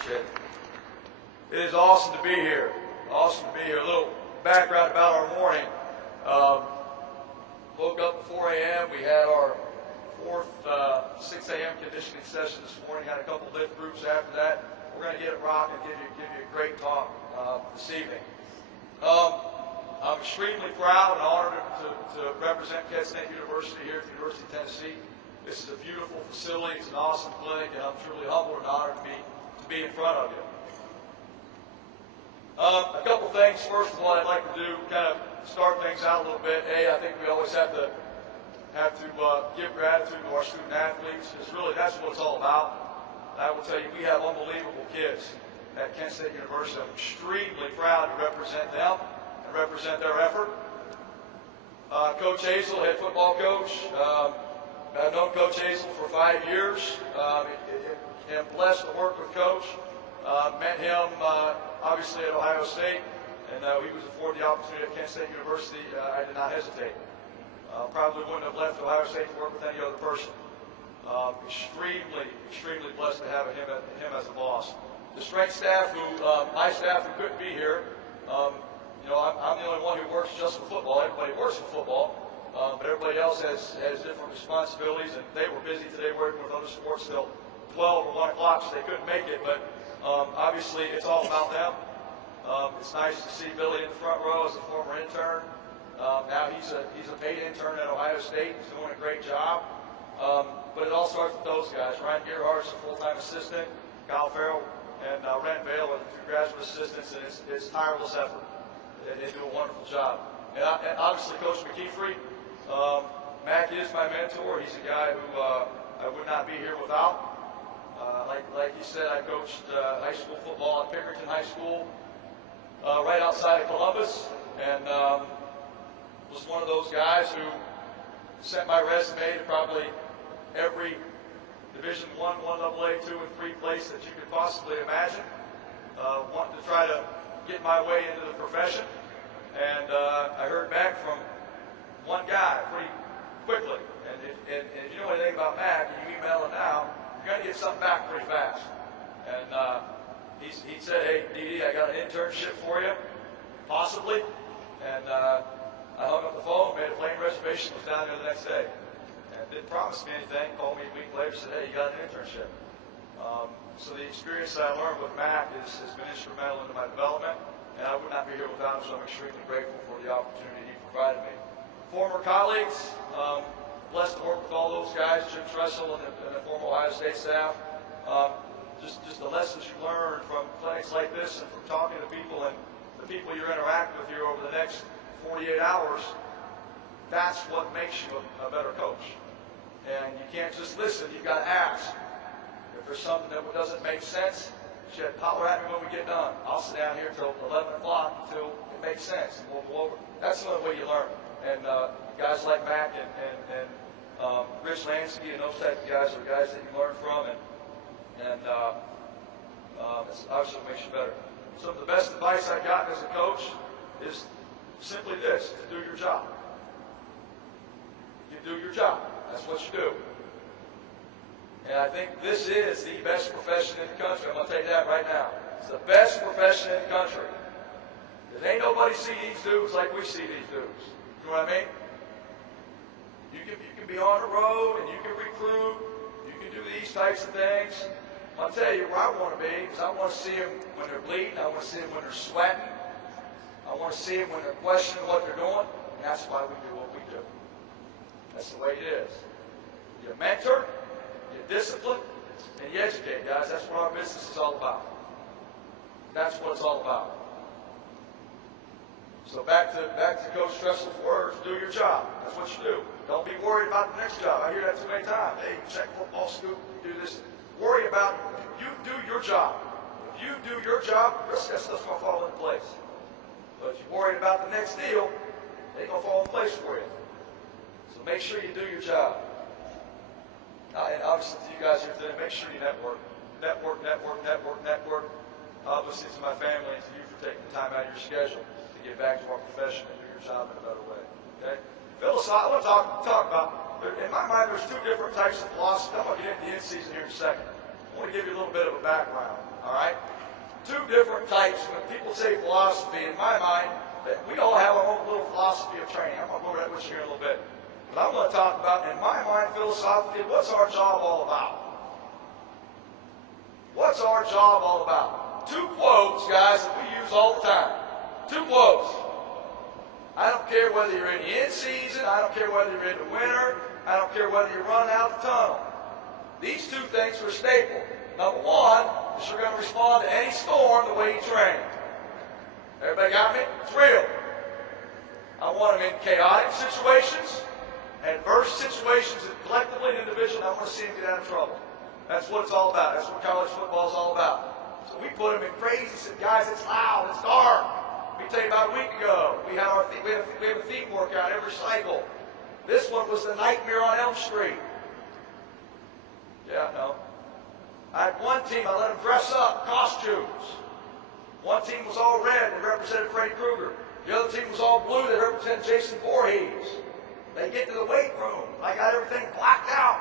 Appreciate it. It is awesome to be here. Awesome to be here. A little background about our morning. Woke up at 4 a.m. We had our fourth 6 a.m. conditioning session this morning. Had a couple lift groups after that. We're going to get it rocking and give you a great talk this evening. I'm extremely proud and honored to represent Kent State University here at the University of Tennessee. This is a beautiful facility. It's an awesome clinic, and I'm truly humbled and honored to be in front of you. A couple things. First of all, I'd like to do kind of start things out a little bit. I think we always have to give gratitude to our student athletes, because really that's what it's all about. And I will tell you, we have unbelievable kids at Kent State University. I'm extremely proud to represent them and represent their effort. Coach Hazel, head football coach. I've known Coach Hazel for 5 years. I'm blessed to work with Coach. Met him obviously at Ohio State, and he was afforded the opportunity at Kent State University. I did not hesitate. Probably wouldn't have left Ohio State to work with any other person. Extremely blessed to have him as a boss. The strength staff, my staff who couldn't be here, I'm the only one who works just for football. Everybody works for football, but everybody else has different responsibilities, and they were busy today working with other sports till 12 or 1 o'clock, so they couldn't make it. But obviously, it's all about them. It's nice to see Billy in the front row as a former intern. Now he's a paid intern at Ohio State. He's doing a great job. But it all starts with those guys. Ryan Gerhardt's a full-time assistant. Kyle Farrell and Ren Vale are the 2 graduate assistants, and it's tireless effort. They do a wonderful job. And obviously, Coach McKeefery. Mac is my mentor. He's a guy who I would not be here without. Like he said, I coached high school football at Pickerton High School right outside of Columbus, and was one of those guys who sent my resume to probably every Division I, 1AA, 2, and 3 place that you could possibly imagine, wanting to try to get my way into the profession. And I heard back from one guy pretty quickly. And if you know anything about Mac, and you email him now, you're going to get something back pretty fast. And he said, "Hey, DD, I got an internship for you, possibly." And I hung up the phone, made a plane reservation, was down there the next day. And didn't promise me anything, called me a week later, said, "Hey, you got an internship." So the experience that I learned with Mac has been instrumental in my development, and I would not be here without him, so I'm extremely grateful for the opportunity he provided me. Former colleagues, blessed to work with all those guys, Jim Tressel and the former Ohio State staff. Just the lessons you learn from clinics like this and from talking to people and the people you interact with here over the next 48 hours, that's what makes you a better coach. And you can't just listen, you've got to ask. If there's something that doesn't make sense, shit, holler at me when we get done. I'll sit down here till 11 o'clock until it makes sense, and we'll go over. That's another way you learn. And guys like Mac and Rich Lansky and those type of guys are guys that you learn from, and it's obviously what makes you better. Some of the best advice I've gotten as a coach is simply this: to do your job. You do your job. That's what you do. And I think this is the best profession in the country. I'm going to tell you that right now. It's the best profession in the country. Because ain't nobody see these dudes like we see these dudes. You know what I mean? You can be on the road and you can recruit. You can do these types of things. I'll tell you where I want to be, because I want to see them when they're bleeding. I want to see them when they're sweating. I want to see them when they're questioning what they're doing. And that's why we do what we do. That's the way it is. You mentor, you discipline, and you educate, guys. That's what our business is all about. That's what it's all about. So back to Coach Tressel's words: do your job. That's what you do. Don't be worried about the next job. I hear that too many times. Hey, check football scoop, do this. Worry about you do your job. If you do your job, the rest of that stuff's going to fall into place. But if you're worried about the next deal, it ain't going to fall in place for you. So make sure you do your job. And obviously to you guys here today, make sure you network. Network. Obviously to my family and to you for taking the time out of your schedule to get back to our profession and do your job in a better way. Okay? Philosophy, I want to talk about, in my mind, there's 2 different types of philosophy. I'm going to get into the Inseason here in a second. I want to give you a little bit of a background, all right? Two different types. When people say philosophy, in my mind, we all have our own little philosophy of training. I'm going to go over that with you here in a little bit. But I'm going to talk about, in my mind, philosophically, what's our job all about? What's our job all about? Two quotes, guys, that we use all the time. Two quotes. I don't care whether you're in the in-season. I don't care whether you're in the winter. I don't care whether you run out the tunnel. These two things are a staple. Number one is you're going to respond to any storm the way you train. Everybody got me? It's real. I want them in chaotic situations, adverse situations, and collectively and individually, I want to see them get out of trouble. That's what it's all about. That's what college football is all about. So we put them in crazy. Said, guys, it's loud, it's dark. We tell you about a week ago, we have a theme workout every cycle. This one was the Nightmare on Elm Street. Yeah, no. I had one team, I let them dress up, costumes. One team was all red, they represented Freddy Krueger. The other team was all blue, they represented Jason Voorhees. They get to the weight room, I got everything blacked out.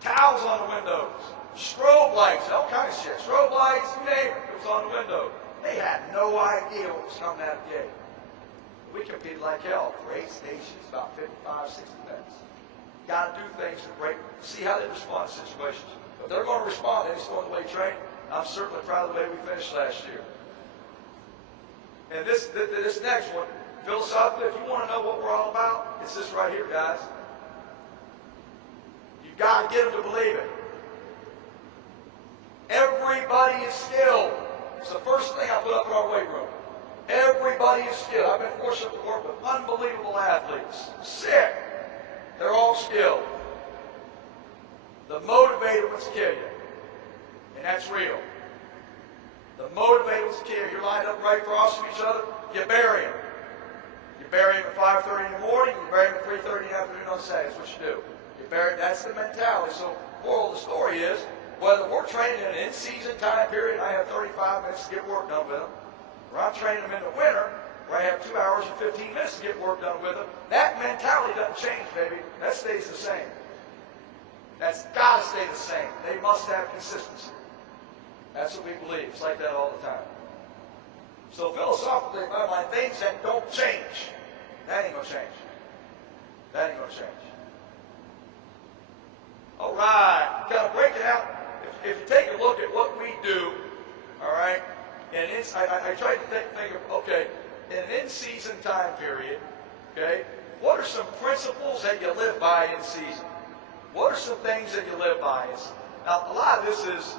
Towels on the windows, strobe lights, all kinds of shit. Strobe lights, you name it, it was on the window. They had no idea what was coming out of the gate. We competed like hell for 8 stations, about 55, 60 minutes. Got to do things to see how they respond to situations. If they're going to respond to any storm the way you train, I'm certainly proud of the way we finished last year. And this next one, philosophically, if you want to know what we're all about, it's this right here, guys. You've got to get them to believe it. Everybody is skilled. It's the first thing I put up in our weight room. Everybody is skilled. I've been fortunate to work with unbelievable athletes. Sick. They're all skilled. The motivated ones kill you. And that's real. The motivated ones kill you. You're lined up right across from each other. You bury them. You bury them at 5:30 in the morning. You bury them at 3:30 in the afternoon on Saturday. That's what you do. You bury. That's the mentality. So, moral of the story is, whether we're training in an in-season time period, I have 35 minutes to get work done with them, or I'm training them in the winter, where I have 2 hours and 15 minutes to get work done with them, that mentality doesn't change, baby. That stays the same. That's got to stay the same. They must have consistency. That's what we believe. It's like that all the time. So philosophically, in my mind, things that don't change, that ain't going to change. That ain't going to change. All right. Kind of break it out. If you take a look at what we do, all right, and I tried to think of, okay, in an in-season time period, okay, what are some principles that you live by in season? What are some things that you live by? Now, a lot of this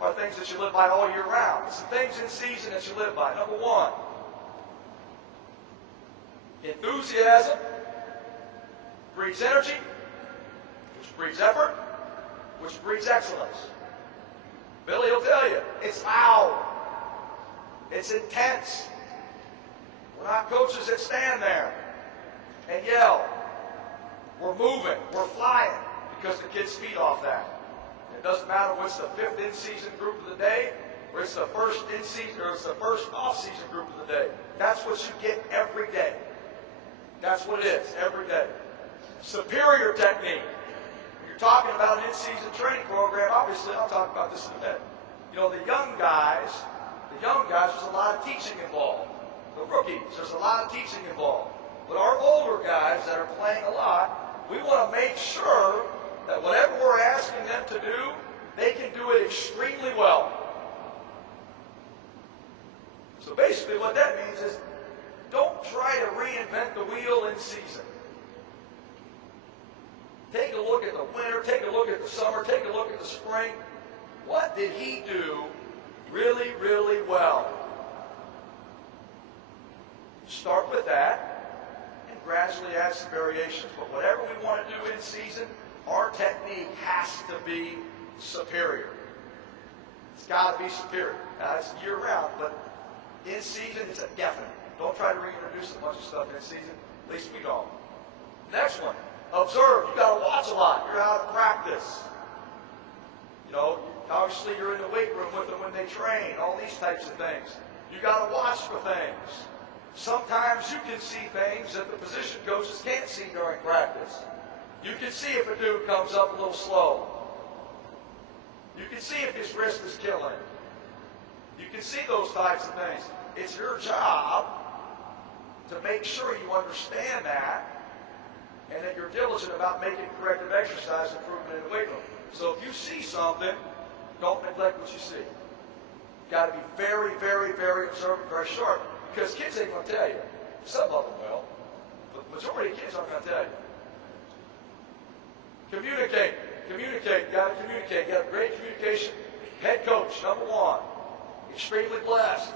are things that you live by all year round. It's the things in season that you live by. Number one, enthusiasm breeds energy, which breeds effort, which breeds excellence. Billy will tell you, it's loud. It's intense. We're not coaches that stand there and yell. We're moving. We're flying because the kids feed off that. It doesn't matter what's the 5th in-season group of the day, or it's the first in-season, or it's the first off-season group of the day. That's what you get every day. That's what it is, every day. Superior technique. Talking about an in-season training program, obviously I'll talk about this in a minute. You know, the young guys, there's a lot of teaching involved. The rookies, there's a lot of teaching involved. But our older guys that are playing a lot, we want to make sure that whatever we're asking them to do, they can do it extremely well. So basically what that means is, don't try to reinvent the wheel in season. Take a look at the winter, take a look at the summer, take a look at the spring. What did he do really, really well? Start with that and gradually add some variations. But whatever we want to do in season, our technique has to be superior. It's got to be superior. Now, it's year round, but in season, it's a definite. Don't try to reintroduce a bunch of stuff in season. At least we don't. Next one. Observe. You've got to watch a lot. You're out of practice. You know, obviously you're in the weight room with them when they train, all these types of things. You've got to watch for things. Sometimes you can see things that the position coaches can't see during practice. You can see if a dude comes up a little slow. can see if his wrist is killing him. You can see those types of things. It's your job to make sure you understand that and that you're diligent about making corrective exercise improvement in the weight room. So if you see something, don't neglect what you see. You've got to be very, very, very observant, very sharp, because kids ain't going to tell you. Some of them will, but the majority of kids aren't going to tell you. Communicate. Communicate. You got to communicate. You have great communication. Head coach, number one. Extremely blessed.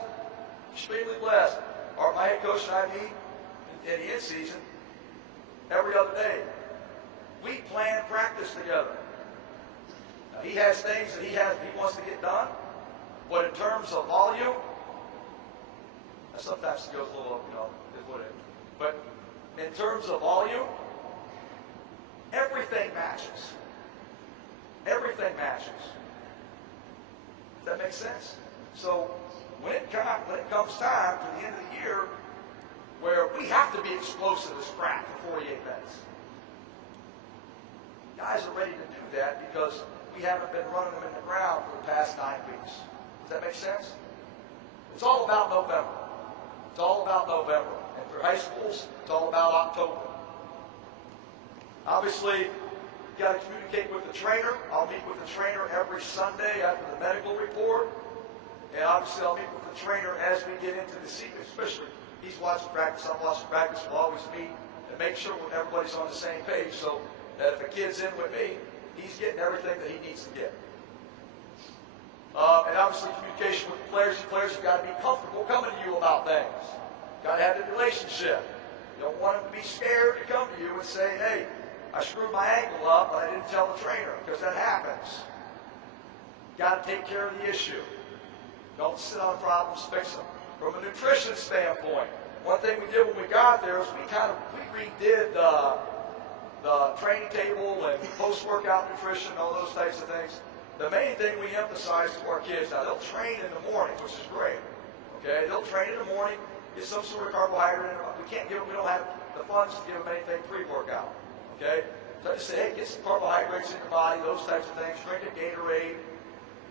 Extremely blessed. My head coach and I meet in the in-season every other day. We plan practice together. Now, he has things that he wants to get done, but in terms of volume, sometimes it goes a little, it wouldn't. But in terms of volume, everything matches. Everything matches. Does that make sense? So when it comes time to the end of the year where we have to be explosive as crap for 48 minutes, guys are ready to do that because we haven't been running them in the ground for the past 9 weeks. Does that make sense? It's all about November. It's all about November. And for high schools, it's all about October. Obviously, you got to communicate with the trainer. I'll meet with the trainer every Sunday after the medical report. And obviously, I'll meet with the trainer as we get into the season, especially he's watching practice, I'm watching practice. We'll always meet and make sure everybody's on the same page so that if a kid's in with me, he's getting everything that he needs to get. And obviously, communication with the players. The players have got to be comfortable coming to you about things. Got to have the relationship. You don't want them to be scared to come to you and say, hey, I screwed my ankle up, but I didn't tell the trainer, because that happens. Got to take care of the issue. Don't sit on problems, fix them. From a nutrition standpoint, one thing we did when we got there is we redid the training table and post-workout nutrition, all those types of things. The main thing we emphasize to our kids, now they'll train in the morning, which is great. Okay, they'll train in the morning, get some sort of carbohydrate in them. We don't have the funds to give them anything pre-workout. Okay, so I just say, hey, get some carbohydrates in your body, those types of things. Drink a Gatorade,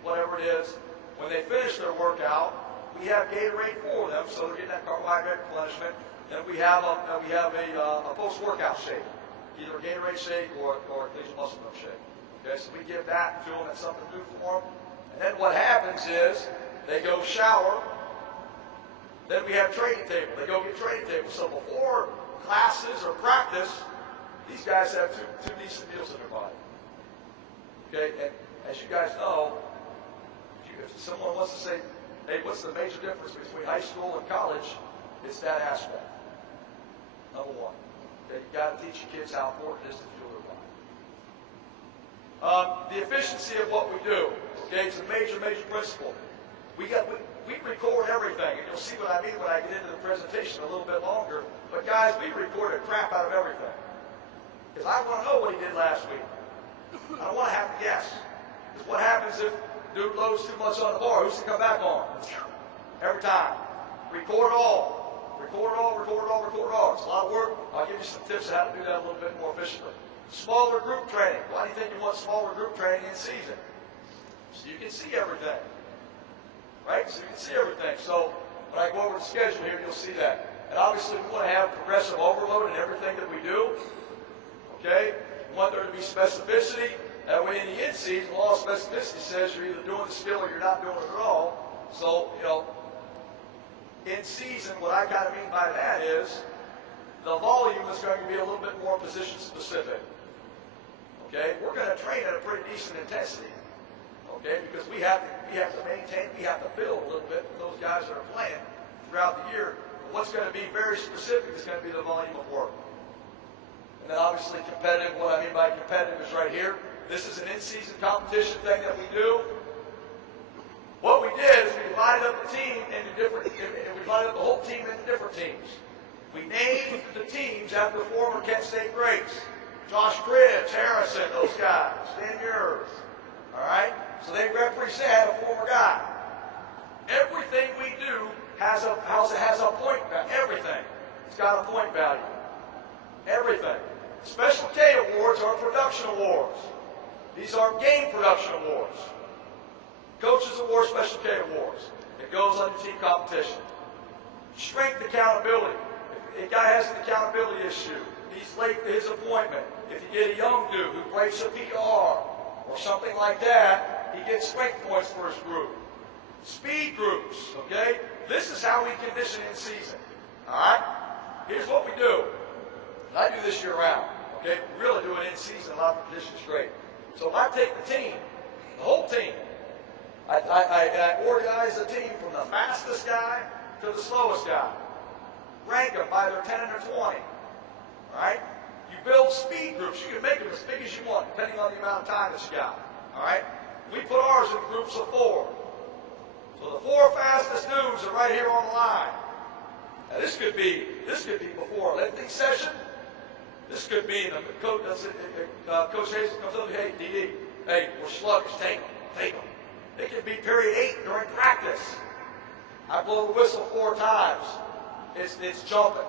whatever it is. When they finish their workout, we have Gatorade for them, so they're getting that carbohydrate replenishment. Then we have a post-workout shake, either a Gatorade shake or a collegiate muscle milk shake. Okay, so we give that and feel that's something new for them. And then what happens is they go shower. Then we have training table. They go get training table. So before classes or practice, these guys have two decent meals in their body. Okay, and as you guys know, if someone wants to say, hey, what's the major difference between high school and college? It's that aspect. Number one. Okay, you got to teach your kids how important it is to fuel their body. The efficiency of what we do. Okay, it's a major, major principle. We record everything, and you'll see what I mean when I get into the presentation a little bit longer. But guys, we record a crap out of everything. Because I want to know what he did last week. I don't want to have to guess. Because what happens if dude loads too much on the bar? Who's to come back on? Every time. Record it all. Record it all, record it all, record it all. It's a lot of work. I'll give you some tips on how to do that a little bit more efficiently. Smaller group training. Why do you think you want smaller group training in season? So you can see everything. Right? So you can see everything. So when I go over the schedule here, you'll see that. And obviously we want to have progressive overload in everything that we do. Okay? We want there to be specificity. That way in the in-season, law of specificity says you're either doing the skill or you're not doing it at all. So, in season, what I kind of mean by that is the volume is going to be a little bit more position specific. Okay? We're going to train at a pretty decent intensity. Okay? Because we have to maintain, we have to build a little bit for those guys that are playing throughout the year. But what's going to be very specific is going to be the volume of work. And then obviously competitive, what I mean by competitive is right here. This is an in-season competition thing that we do. What we did is we divided up the team into we divided up the whole team into different teams. We named the teams after former Kent State greats. Josh Cribbs, Harrison, those guys, Stan Muir. All right? So they represent a former guy. Everything we do has a point value. Everything. It's got a point value. Everything. Special K awards are production awards. These are game production awards. Coaches Award, Special K Awards. It goes on your team competition. Strength accountability. If a guy has an accountability issue, he's late for his appointment. If you get a young dude who breaks a PR or something like that, he gets strength points for his group. Speed groups, okay? This is how we condition in season. All right? Here's what we do. And I do this year round. Okay? We really do it in season, a lot of conditions straight. So I take the team, the whole team. I organize the team from the fastest guy to the slowest guy. Rank them by their 10 and their 20. All right? You build speed groups. You can make them as big as you want, depending on the amount of time that you got. All right? We put ours in groups of 4. So the 4 fastest dudes are right here on the line. Now this could be before a lifting session. This could be in the Coach Hazel comes up, hey, DD, hey, we're sluggish, take them. It could be period 8 during practice. I blow the whistle 4 times. It's jumping.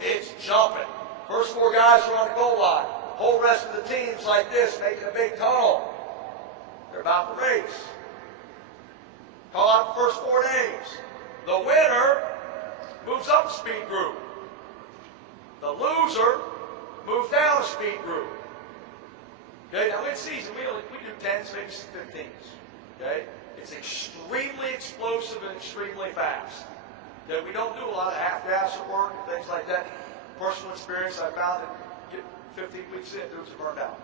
It's jumping. First 4 guys are on the goal line. Whole rest of the team's like this, making a big tunnel. They're about to race. Call out the first 4 names. The winner moves up the speed group. The loser moves down the speed group. Okay, now in season, we do 10s, maybe 15s. Okay? It's extremely explosive and extremely fast. Okay? We don't do a lot of half-gas work and things like that. Personal experience, I found that get 15 weeks in, dudes are burned out.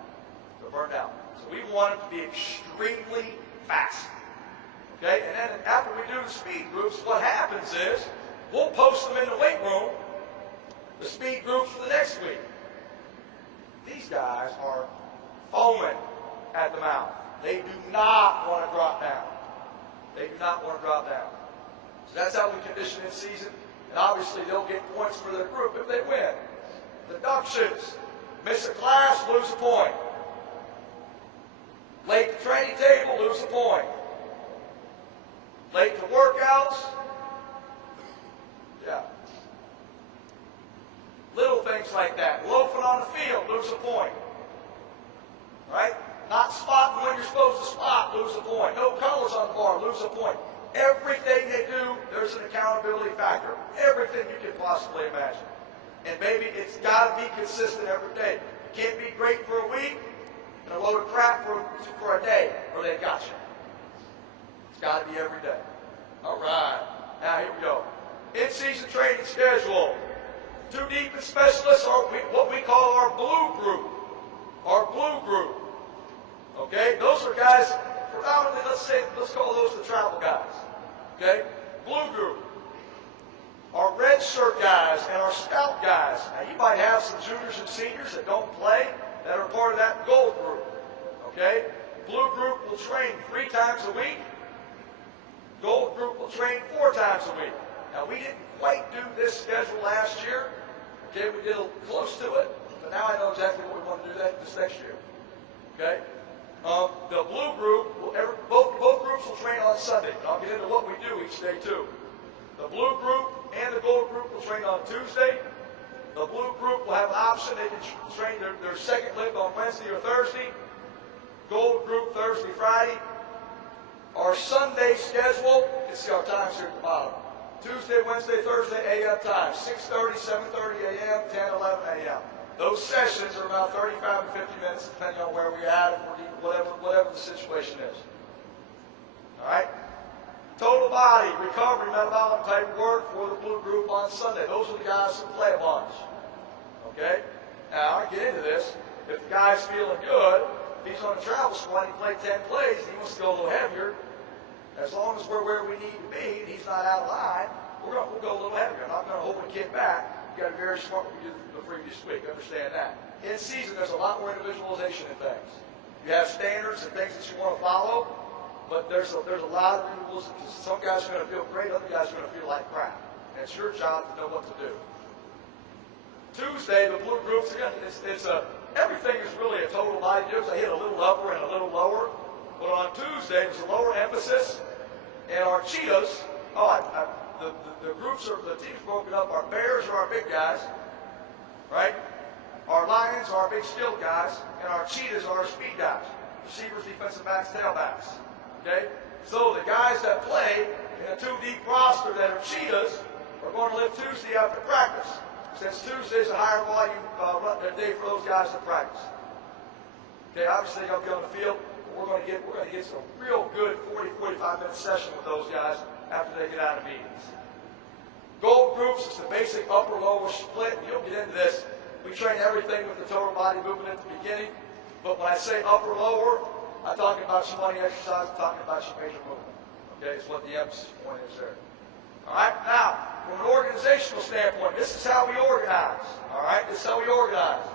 They're burned out. So we want it to be extremely fast. Okay? And then after we do the speed groups, what happens is we'll post them in the weight room, the speed groups for the next week. These guys are foaming at the mouth. They do not want to drop down. They do not want to drop down. So that's how we condition in season. And obviously they'll get points for their group if they win. Deductions. Miss a class, lose a point. Late to training table, lose a point. Late to workouts. Yeah. Little things like that. Loafing on the field, lose a point. Right? Not spotting when you're supposed to spot, lose a point. No colors on the bar, lose a point. Everything they do, there's an accountability factor. Everything you can possibly imagine. And baby, it's got to be consistent every day. You can't be great for a week and a load of crap for a day, or they got you. It's got to be every day. All right. Now here we go. In-season training schedule. 2 defense specialists are what we call our blue group. Our blue group. Okay? Those are guys, predominantly, let's call those the travel guys. Okay? Blue group. Our red shirt guys and our scout guys. Now, you might have some juniors and seniors that don't play that are part of that gold group. Okay? Blue group will train 3 times a week. Gold group will train 4 times a week. Now, we didn't quite do this schedule last year. Okay, we did close to it, but now I know exactly what we want to do this next year. Okay? The blue group, both groups will train on Sunday. And I'll get into what we do each day too. The blue group and the gold group will train on Tuesday. The blue group will have an option. They can train their second lift on Wednesday or Thursday. Gold group Thursday, Friday. Our Sunday schedule, you can see our times here at the bottom. Tuesday, Wednesday, Thursday, AM time. 6:30, 7:30 AM, 10, 11 AM. Those sessions are about 35 to 50 minutes, depending on where we're at, whatever the situation is. All right? Total body, recovery, metabolic type work for the blue group on Sunday. Those are the guys who play a bunch. Okay? Now, I get into this. If the guy's feeling good, if he's on a travel squad, he played 10 plays, and he wants to go a little heavier, as long as we're where we need to be, and he's not out of line, we'll go a little heavier. I'm not going to hold the kid back. You've got to be very smart what we did the previous week. Understand that. In season, there's a lot more individualization in things. You have standards and things that you want to follow, but there's a lot of rules. Some guys are going to feel great, other guys are going to feel like crap. And it's your job to know what to do. Tuesday, the blue groups, again, everything is really a total body difference. I hit a little upper and a little lower. But on Tuesday, there's a lower emphasis. And our cheetahs, the team's broken up. Our bears are our big guys, right? Our lions are our big skilled guys, and our cheetahs are our speed guys. Receivers, defensive backs, tailbacks. Okay? So the guys that play in a 2-deep roster that are cheetahs are going to lift Tuesday after practice, since Tuesday is a higher volume day for those guys to practice. Okay, obviously they're going to be on the field, but we're going to get some real good 40-45-minute session with those guys after they get out of meetings. Gold groups is the basic upper-lower split. You don't get into this. We train everything with the total body movement at the beginning, but when I say upper-lower, I'm talking about your money exercise, I'm talking about your major movement. Okay, it's what the emphasis point is there. All right, now, from an organizational standpoint, this is how we organize. All right, this is how we organize.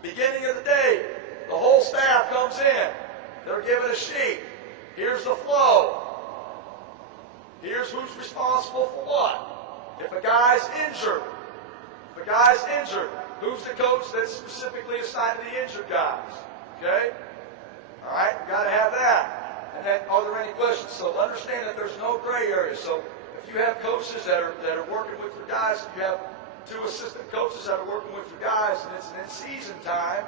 Beginning of the day, the whole staff comes in. They're given a sheet. Here's the flow. Here's who's responsible for what. If a guy's injured, who's the coach that's specifically assigned to the injured guys? Okay? All right, we've got to have that. And then, are there any questions? So understand that there's no gray area. So if you have coaches that are working with your guys, if you have 2 assistant coaches that are working with your guys, and it's an in-season time,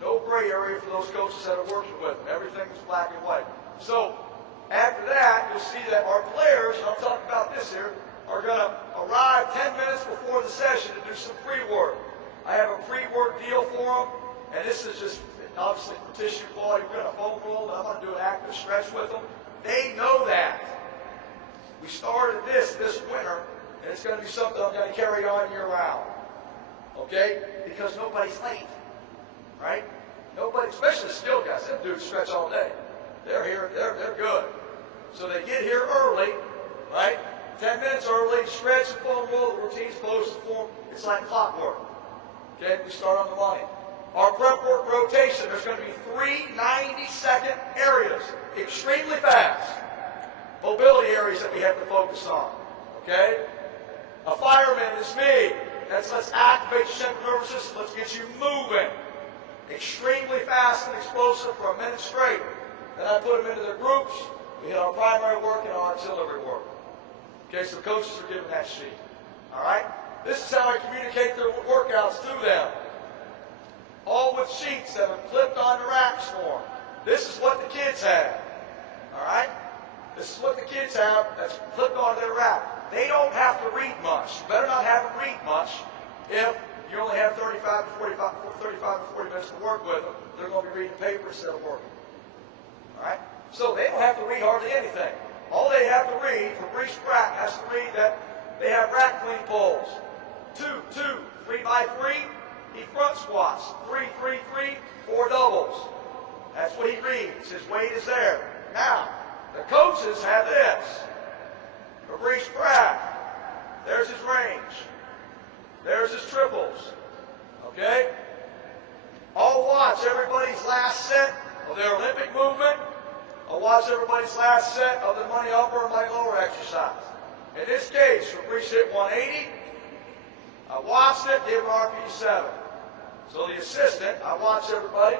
no gray area for those coaches that are working with them. Everything is black and white. So after that, you'll see that our players, and I'm talking about this here, are going to arrive 10 minutes before the session to do some pre-work. I have a pre-work deal for them, and this is just obviously for tissue quality. We're going to foam roll, and I'm going to do an active stretch with them. They know that. We started this winter, and it's going to be something I'm going to carry on year-round. Okay? Because nobody's late. Right? Nobody, especially skilled guys, them dudes stretch all day. They're here, they're good. So they get here early, right? 10 minutes early, stretch and foam roll, the routine's close to form. It's like clockwork. Okay, we start on the line. Our prep work rotation, there's going to be 3 90-second areas, extremely fast. Mobility areas that we have to focus on. Okay? A fireman is me. Let's activate your central nervous system. Let's get you moving. Extremely fast and explosive for a minute straight. Then I put them into their groups. We hit our primary work and our auxiliary work. Okay, so coaches are given that sheet. All right? This is how I communicate their workouts to them. All with sheets that are clipped on the racks for them. This is what the kids have. All right? This is what the kids have that's clipped onto their rack. They don't have to read much. You better not have them read much if you only have 35 to 40 minutes to work with them. They're going to be reading paper instead of working. All right? So they don't have to read hardly anything. All they have to read, Fabrice Pratt has to read that they have rack clean pulls. 2, 2, 3 by 3, he front squats. 3, 3, 3, 4 doubles. That's what he reads. His weight is there. Now, the coaches have this. Fabrice Pratt, there's his range. There's his triples. Okay? I'll watch everybody's last set of their Olympic movement. I'll watch everybody's last set of the money upper and money lower exercise. In this case, Fabrice hit 180. I watched it, gave him RPE 7. So the assistant, I watch everybody.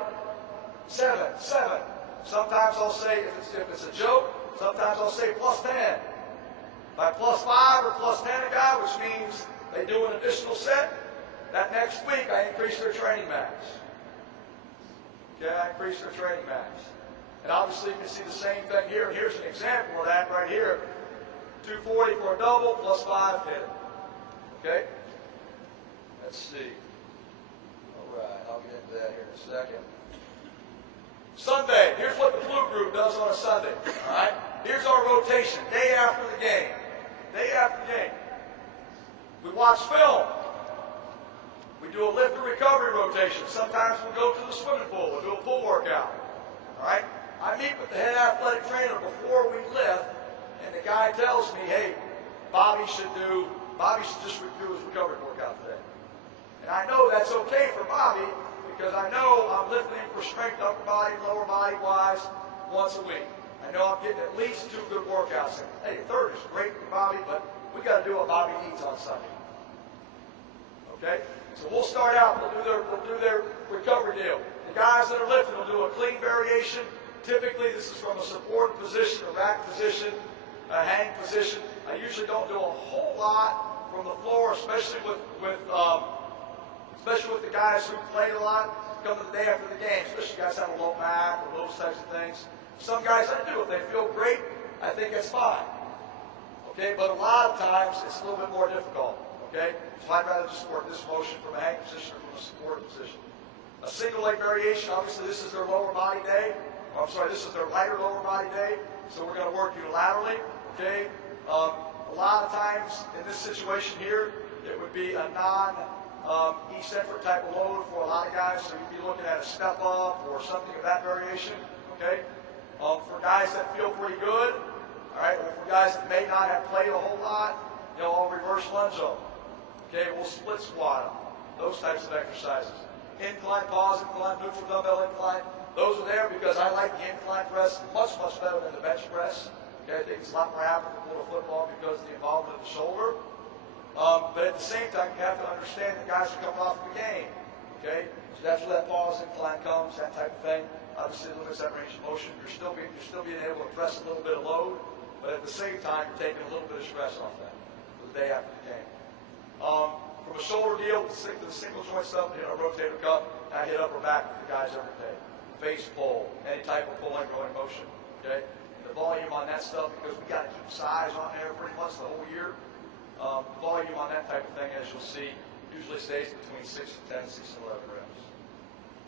7, 7. Sometimes I'll say, if it's a joke, sometimes I'll say plus 10. If I plus 5 or plus 10 a guy, which means they do an additional set, that next week I increase their training max. Okay, I increase their training max. And obviously you can see the same thing here. Here's an example of that right here. 240 for a double, plus 5 hit it. Okay? Let's see. All right, I'll get into that here in a second. Sunday, here's what the flu group does on a Sunday. All right? Here's our rotation, day after the game. Day after the game. We watch film. We do a lift and recovery rotation. Sometimes we'll go to the swimming pool. We'll do a pool workout. All right? I meet with the head athletic trainer before we lift, and the guy tells me, hey, Bobby should just do his recovery workout today. And I know that's okay for Bobby because I know I'm lifting for strength upper body, lower body wise once a week. I know I'm getting at least 2 good workouts in. Hey, a third is great for Bobby, but we got to do what Bobby needs on Sunday. Okay? So we'll start out. We'll do their recovery deal. The guys that are lifting will do a clean variation. Typically, this is from a supported position, a rack position, a hang position. I usually don't do a whole lot from the floor, especially with the guys who played a lot, come to the day after the game, especially guys have a low back or those types of things. Some guys I do. If they feel great, I think that's fine. Okay, but a lot of times it's a little bit more difficult. Okay, so I'd rather just work this motion from a hang position or from a supported position. A single leg variation, obviously this is their lower body day. Oh, I'm sorry, this is their lighter lower body day. So we're going to work unilaterally. Okay, a lot of times in this situation here, it would be a non-eccentric type of load for a lot of guys. So you'd be looking at a step up or something of that variation. Okay, for guys that feel pretty good. All right, or for guys that may not have played a whole lot, I'll reverse lunge them. Okay, we'll split squat them. Those types of exercises. Incline, pause, incline, neutral dumbbell incline. Those are there because I like the incline press much, much better than the bench press. Okay, I think it's a lot more applicable to football because of the involvement of the shoulder. But at the same time, you have to understand that guys are coming off of the game. Okay, so that's where that pause incline comes, that type of thing. Obviously, limits that range of motion. You're still being able to press a little bit of load. But at the same time, you're taking a little bit of stress off that for the day after the game. From a shoulder deal, the single joint stuff, a rotator cuff, I hit upper back with the guys every day. Face pull, any type of pulling, rolling motion. Okay, and the volume on that stuff, because we got to keep size on there pretty much the whole year. The volume on that type of thing, as you'll see, usually stays between 6 and 10, 6 and 11 reps.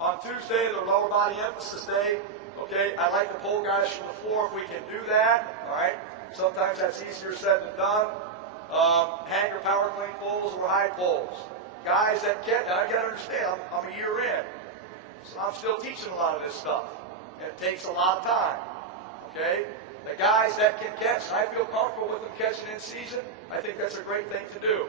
On Tuesday, the lower body emphasis day. Okay, I like to pull guys from the floor if we can do that. All right, sometimes that's easier said than done. Hanger power clean pulls or high pulls. Guys that can, now I got to understand, I'm a year in, so I'm still teaching a lot of this stuff, and it takes a lot of time. Okay, the guys that can catch, I feel comfortable with them catching in season. I think that's a great thing to do.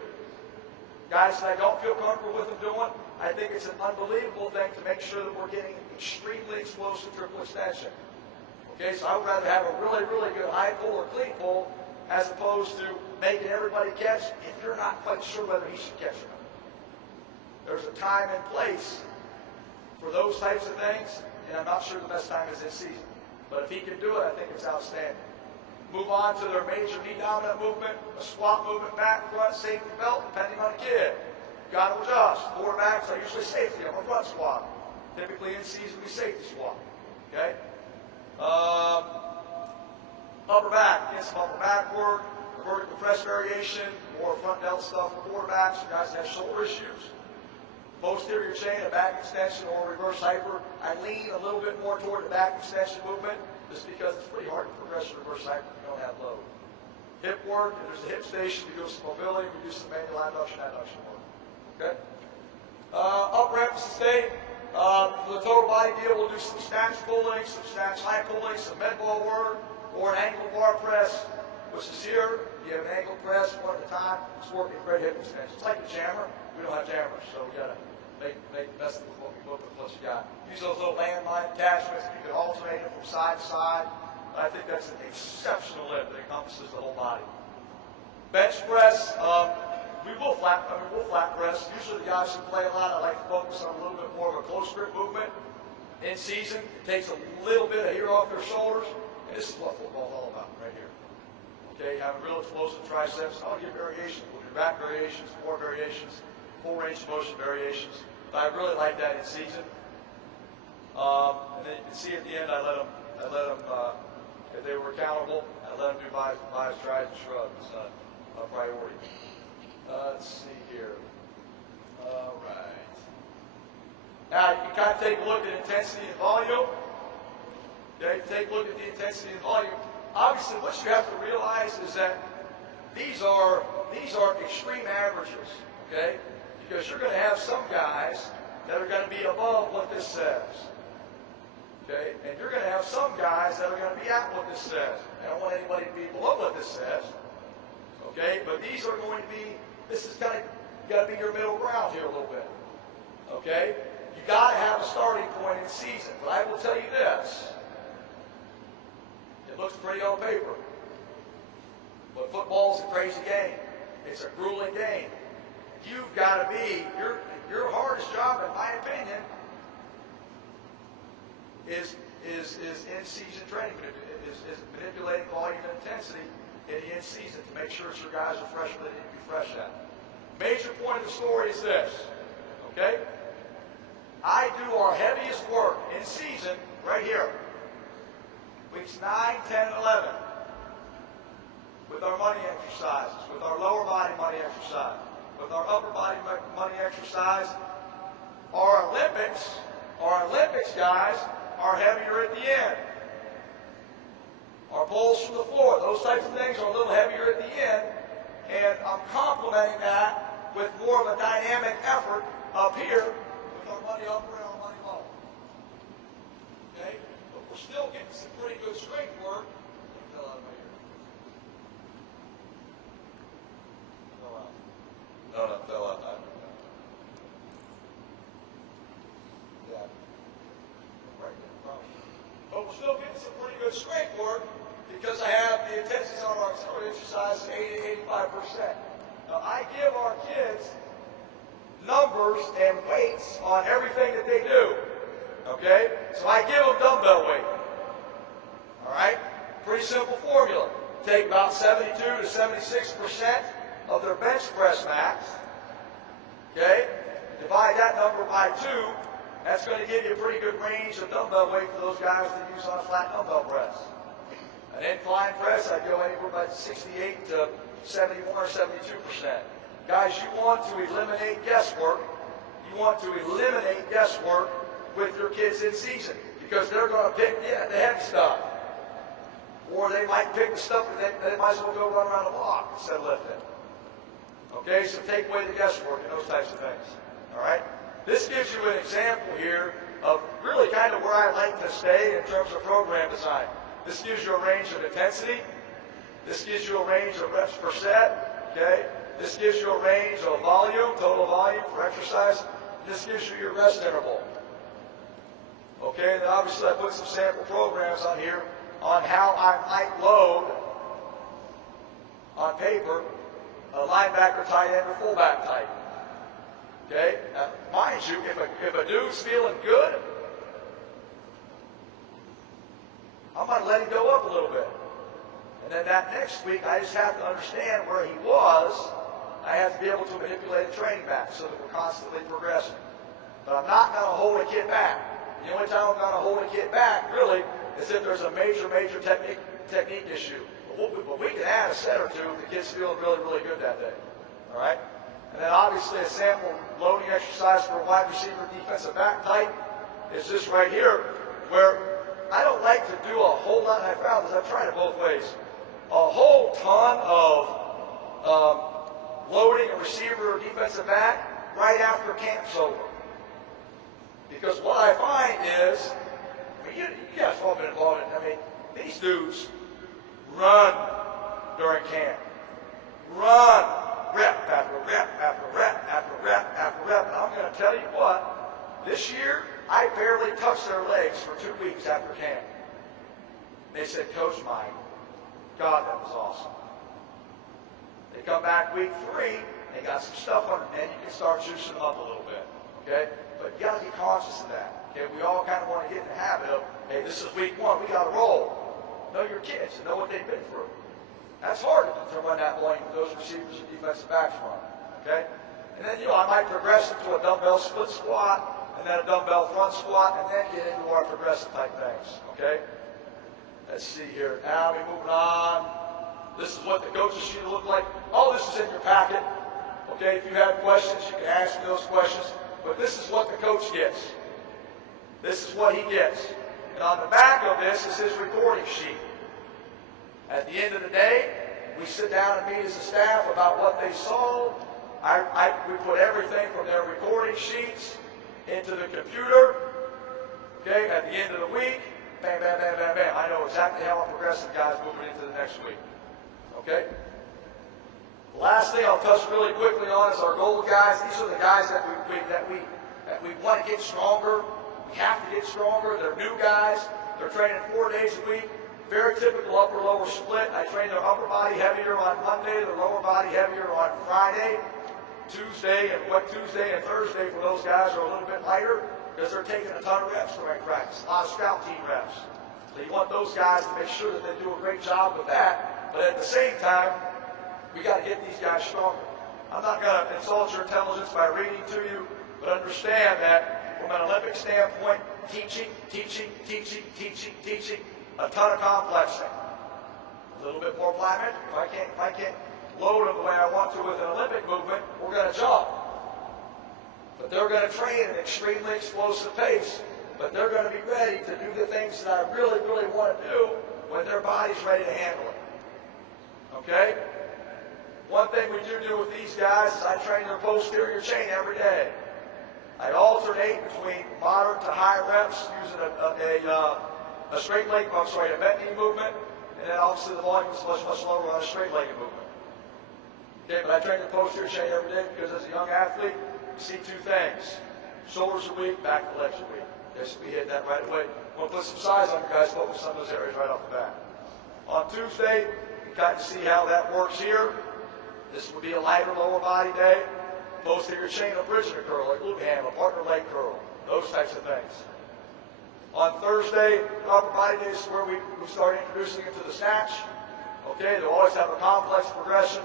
Guys that I don't feel comfortable with them doing, I think it's an unbelievable thing to make sure that we're getting extremely explosive triple extension. Okay, so I would rather have a really, really good high pull or clean pull as opposed to making everybody catch if you're not quite sure whether he should catch or not. There's a time and place for those types of things, and I'm not sure the best time is this season. But if he can do it, I think it's outstanding. Move on to their major knee dominant movement, a squat movement, back, front, safety belt, depending on the kid. Got to adjust. Quarterbacks are usually safety on a front squat. Typically in season, we safety squat. Okay? Upper back, get some upper back work, vertical press variation, more front delt stuff for quarterbacks, guys that have shoulder issues. Posterior chain, a back extension or reverse hyper. I lean a little bit more toward the back extension movement just because it's pretty hard to progress the reverse hyper if you don't have load. Hip work, and there's a hip station, we do some mobility, we do some manual adduction work. Okay? Upper emphasis day. For the total body deal, we'll do some snatch pulling, some snatch high pulling, some med ball work, or an ankle bar press, which is here. You have an ankle press, one at a time. It's working great hip extension. It's like a jammer. We don't have jammers, so we got to make the best of what we both with what you got. Use those little landmine attachments. You can alternate them from side to side. I think that's an exceptional lift that encompasses the whole body. Bench press. We will flat press. Usually the guys who play a lot, I like to focus on a little bit more of a close grip movement. In season, it takes a little bit of hair off their shoulders, and this is what football is all about right here. Okay, you have a real explosive triceps. I'll give variations. We'll do back variations, core variations, full range of motion variations. But I really like that in season. And then you can see at the end, I let them, if they were accountable, I let them do buys, tries, and shrugs. It's a priority. Let's see here. All right. Now, you can kind of take a look at intensity and volume. Okay, take a look at the intensity and volume. Obviously, what you have to realize is that these are extreme averages, okay? Because you're going to have some guys that are going to be above what this says, okay? And you're going to have some guys that are going to be at what this says. I don't want anybody to be below what this says, okay? But these are going to be, this is kind of got to be your middle ground here a little bit, okay? You got to have a starting point in season. But I will tell you this. It looks pretty on paper. But football's a crazy game. It's a grueling game. You've got to be, your hardest job, in my opinion, is in-season training, is manipulating volume and intensity in the in-season to make sure that your guys are fresh where they need to be fresh at. Major point of the story is this, okay? I do our heaviest work in season right here. weeks 9, 10, and 11, with our money exercises, with our lower body money exercise, with our upper body money exercise. Our Olympics guys are heavier at the end. Our pulls from the floor, those types of things are a little heavier at the end, and I'm complementing that with more of a dynamic effort up here with our money upper and our money lower. Okay? But we're still getting some pretty good strength work. Fill out right here. Fill out. No, fill out. Yeah. Right there. Probably. But we're still getting some pretty good strength work because I have the intensities on our auxiliary exercise at 80 to 85%. Now, I give our kids numbers and weights on everything that they do. Okay? So I give them dumbbell weight. All right? Pretty simple formula. Take about 72 to 76% of their bench press max. Okay? Divide that number by 2. That's going to give you a pretty good range of dumbbell weight for those guys that use on a flat dumbbell press. An incline press, I go anywhere by 68 to 71 or 72%. Guys, you want to eliminate guesswork. You want to eliminate guesswork with your kids in season because they're going to pick the heavy stuff. Or they might pick the stuff that they might as well go run around the block instead of lifting. Okay, so take away the guesswork and those types of things. All right? This gives you an example here of really kind of where I like to stay in terms of program design. This gives you a range of intensity. This gives you a range of reps per set. Okay? This gives you a range of volume, total volume for exercise. This gives you your rest interval. Okay, and then obviously I put some sample programs on here on how I might load on paper a linebacker tight end or fullback type. Okay? Now, mind you, if a dude's feeling good, I'm going to let him go up a little bit. And then that next week, I just have to understand where he was. I have to be able to manipulate the training back so that we're constantly progressing. But I'm not going to hold a kid back. The only time I'm going to hold a kid back, really, is if there's a major technique issue. But we can add a set or two if the kid's feeling really, really good that day. All right? And then obviously a sample loading exercise for a wide receiver defensive back type is this right here, where I don't like to do a whole lot, and I found this, I've tried it both ways, a whole ton of loading a receiver or defensive back right after camp's over. Because what I find is, you guys have all been involved in, these dudes run during camp. Run, rep after rep after rep after rep after rep. And I'm going to tell you what, this year, I barely touched their legs for 2 weeks after camp. They said, Coach Mike, God, that was awesome. They come back week 3, they got some stuff on it, and you can start juicing them up a little bit. Okay? But you got to be conscious of that. Okay? We all kind of want to get in the habit of, hey, this is week 1, we got to roll. Know your kids and know what they've been through. That's hard to run that volume with those receivers and defensive backs run. Okay? And then, I might progress into a dumbbell split squat, and then a dumbbell front squat, and then get into our progressive type things. Okay? Let's see here. Now we're moving on. This is what the coach's sheet will look like. All this is in your packet. Okay? If you have questions, you can ask me those questions. But this is what the coach gets. This is what he gets. And on the back of this is his recording sheet. At the end of the day, we sit down and meet as a staff about what they saw. We put everything from their recording sheets into the computer. Okay, at the end of the week, bam, bam, bam, bam, bam. I know exactly how I'm progressing guys moving into the next week. Okay? The last thing I'll touch really quickly on is our goal guys. These are the guys that we want to get stronger. We have to get stronger. They're new guys. They're training 4 days a week. Very typical upper-lower split. I train their upper body heavier on Monday, their lower body heavier on Friday. Tuesday and Thursday for those guys are a little bit lighter because they're taking a ton of reps for rank practice, a lot of scout team reps. So you want those guys to make sure that they do a great job with that. But at the same time, we got to get these guys stronger. I'm not going to insult your intelligence by reading to you, but understand that from an Olympic standpoint, teaching, a ton of complexing. A little bit more plyometric. If I can't load them the way I want to with an Olympic movement, we're going to jump. But they're going to train at an extremely explosive pace. But they're going to be ready to do the things that I really, really want to do when their body's ready to handle it. Okay? One thing we do with these guys is I train their posterior chain every day. I alternate between moderate to high reps using a straight leg, a bent knee movement, and then obviously the volume is much, much lower on a straight legged movement. Okay, but I train the posterior chain every day because as a young athlete, you see two things. Shoulders are weak, back and legs are weak. Okay, so we hit that right away. We'll put some size on you guys, focus on those areas right off the bat. On Tuesday, you kind of see how that works here. This would be a lighter lower body day. Posterior chain, a bridge and a curl, like glute ham, a partner leg curl, those types of things. On Thursday, upper body day is where we start introducing it to the snatch. Okay, they'll always have a complex progression,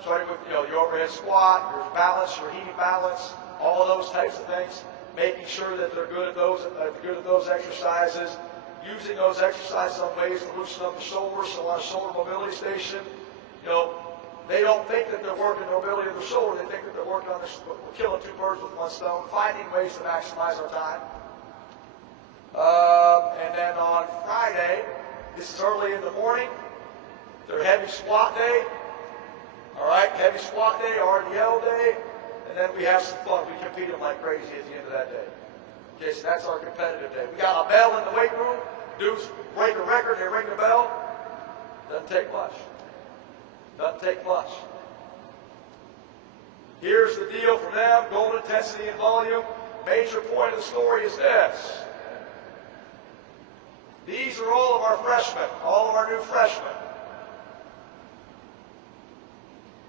starting with your overhead squat, your balance, your heave balance, all of those types of things. Making sure that they're good at those exercises. Using those exercises on ways to loosen up the shoulders. So on a shoulder mobility station, they don't think that they're working the mobility of the shoulder. They think that they're working on we're killing two birds with one stone, finding ways to maximize our time. And then on Friday, this is early in the morning, their heavy squat day. All right, heavy squat day, RDL day. And then we have some fun. We compete them like crazy at the end of that day. Okay, so that's our competitive day. We got a bell in the weight room. Dudes break a record, they ring the bell. Doesn't take much. Doesn't take much. Here's the deal for them, goal intensity and volume. Major point of the story is this. These are all of our freshmen, all of our new freshmen.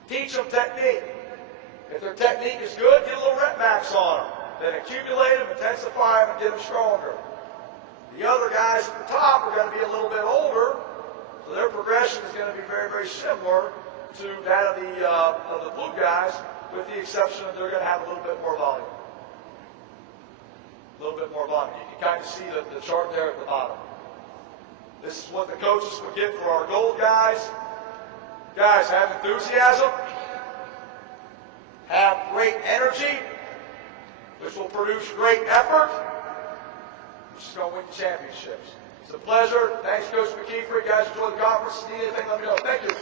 Teach them technique. If their technique is good, get a little rep max on them. Then accumulate them, intensify them, and get them stronger. The other guys at the top are going to be a little bit older, so their progression is going to be very, very similar to that of the blue guys, with the exception that they're going to have a little bit more volume. A little bit more volume. You can kind of see the chart there at the bottom. This is what the coaches would get for our gold guys. Guys, have enthusiasm. Have great energy, which will produce great effort, which is going to win the championships. It's a pleasure. Thanks, Coach McKeefery. Guys, enjoy the conference. If you need anything, let me know. Thank you.